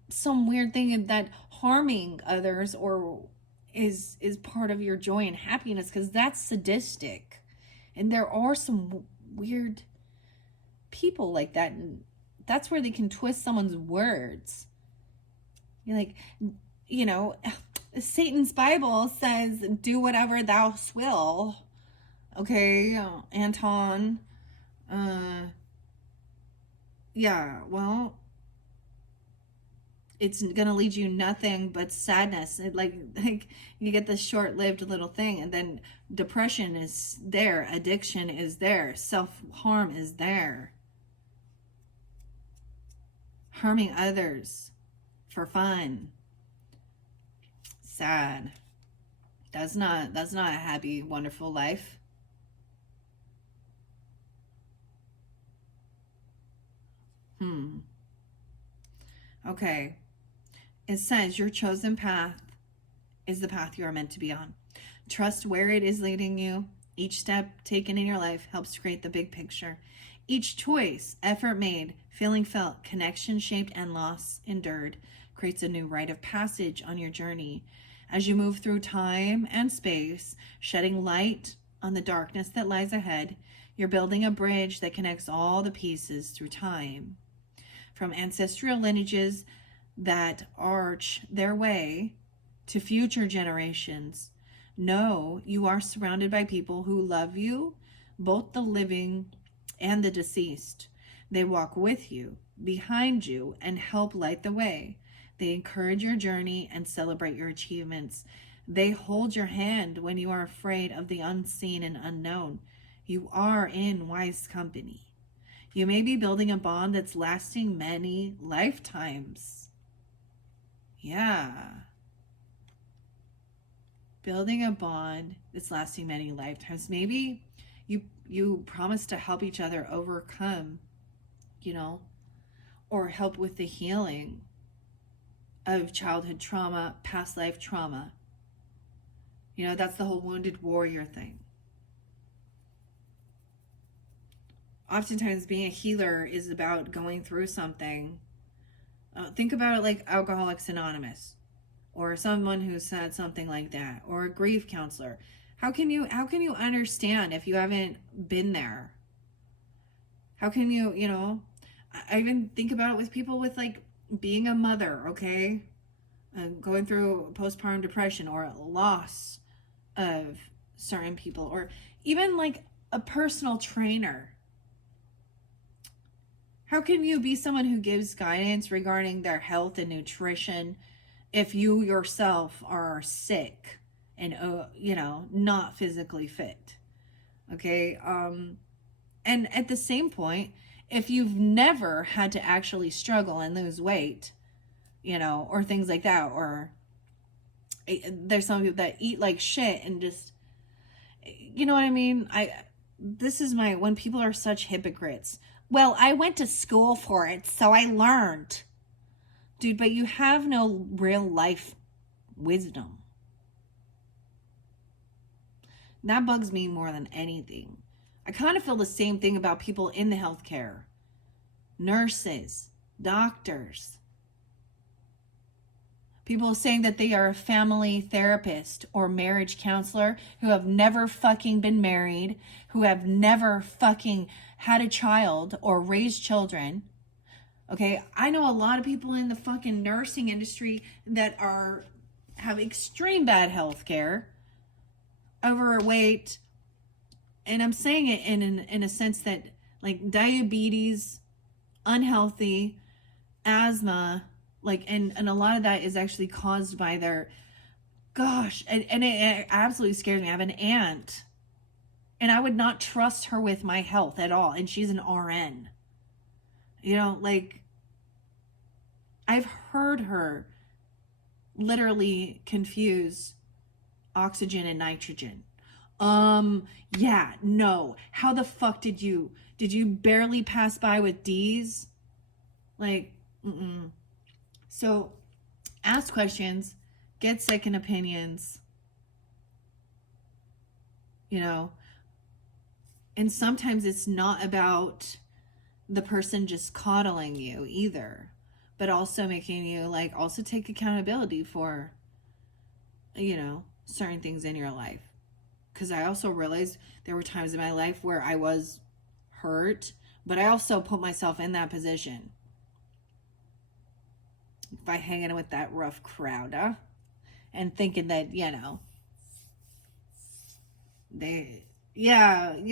some weird thing that harming others or is part of your joy and happiness, because that's sadistic. And there are some weird people like that, and that's where they can twist someone's words. You're like, Satan's Bible says, do whatever thou will. Okay, Anton. Yeah, well, it's gonna lead you nothing but sadness. Like you get this short-lived little thing, and then depression is there, addiction is there, self-harm is there, harming others for fun. Sad. That's not a happy, wonderful life. Okay. It says your chosen path is the path you are meant to be on. Trust where it is leading you. Each step taken in your life helps create the big picture. Each choice, effort made, feeling felt, connection shaped, and loss endured creates a new rite of passage on your journey. As you move through time and space, shedding light on the darkness that lies ahead, you're building a bridge that connects all the pieces through time. From ancestral lineages that arch their way to future generations, know you are surrounded by people who love you, both the living and the deceased. They walk with you, behind you, and help light the way. They encourage your journey and celebrate your achievements. They hold your hand when you are afraid of the unseen and unknown. You are in wise company. You may be building a bond that's lasting many lifetimes. Yeah. Building a bond that's lasting many lifetimes. Maybe you promise to help each other overcome, or help with the healing of childhood trauma, past life trauma. That's the whole wounded warrior thing. Oftentimes being a healer is about going through something. Think about it like Alcoholics Anonymous, or someone who said something like that, or a grief counselor. How can you understand if you haven't been there? How can you, I even think about it with people with like being a mother, okay? Going through postpartum depression or loss of certain people, or even like a personal trainer. How can you be someone who gives guidance regarding their health and nutrition if you yourself are sick and, not physically fit? Okay. And at the same point, if you've never had to actually struggle and lose weight, or things like that, or there's some people that eat like shit and just, you know what I mean? this is my, when people are such hypocrites. Well, I went to school for it, so I learned. Dude, but you have no real life wisdom. That bugs me more than anything. I kind of feel the same thing about people in the healthcare. Nurses, doctors. People saying that they are a family therapist or marriage counselor who have never fucking been married, who have never fucking had a child or raised children. Okay, I know a lot of people in the fucking nursing industry that have extreme bad health care, overweight, and I'm saying it in a sense that like diabetes, unhealthy, asthma, like and a lot of that is actually caused by their and it absolutely scares me. I have an aunt and I would not trust her with my health at all, and she's an RN. You know, like I've heard her literally confuse oxygen and nitrogen. Yeah, no. How the fuck did you barely pass by with D's? Like, So, ask questions, get second opinions, you know, and sometimes it's not about the person just coddling you either, but also making you like also take accountability for, you know, certain things in your life. Because I also realized there were times in my life where I was hurt, but I also put myself in that position by hanging with that rough crowd, and thinking that, you know,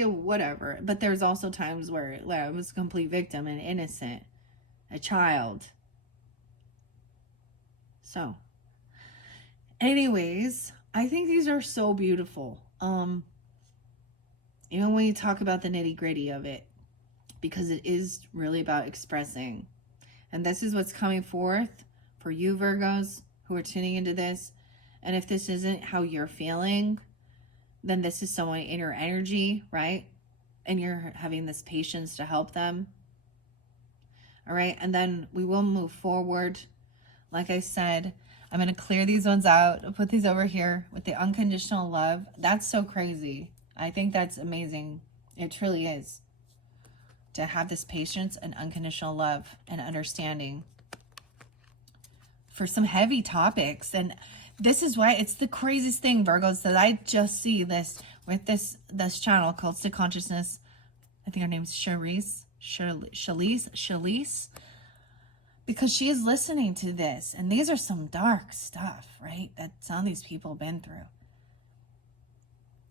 whatever. But there's also times where I was a complete victim and innocent, a child. So, anyways, I think these are so beautiful. Even when you talk about the nitty gritty of it, because it is really about expressing. And this is what's coming forth for you, Virgos, who are tuning into this. And if this isn't how you're feeling, then this is someone in your energy, right? And you're having this patience to help them. All right. And then we will move forward. Like I said, I'm going to clear these ones out. I'll put these over here with the unconditional love. That's so crazy. I think that's amazing. It truly is. To have this patience and unconditional love and understanding for some heavy topics. And this is why it's the craziest thing, Virgos, that I just see this with this channel called Stick Consciousness. I think her name's Shalise, because she is listening to this. And these are some dark stuff, right? That some of these people have been through.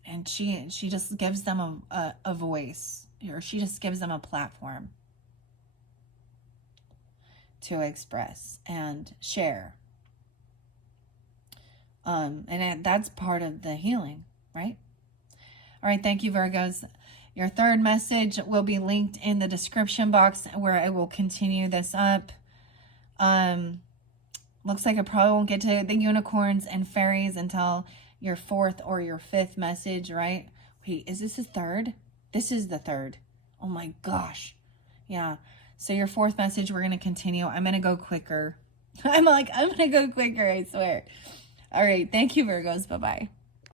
And she just gives them a voice, or she just gives them a platform to express and share. And that's part of the healing, right? All right, thank you, Virgos. Your third message will be linked in the description box where I will continue this up. Looks like I probably won't get to the unicorns and fairies until your fourth or your fifth message, right? Wait, is this the third? This is the third. Oh my gosh. Yeah. So your fourth message, we're going to continue. I'm going to go quicker. I'm going to go quicker, I swear. All right. Thank you, Virgos. Bye-bye.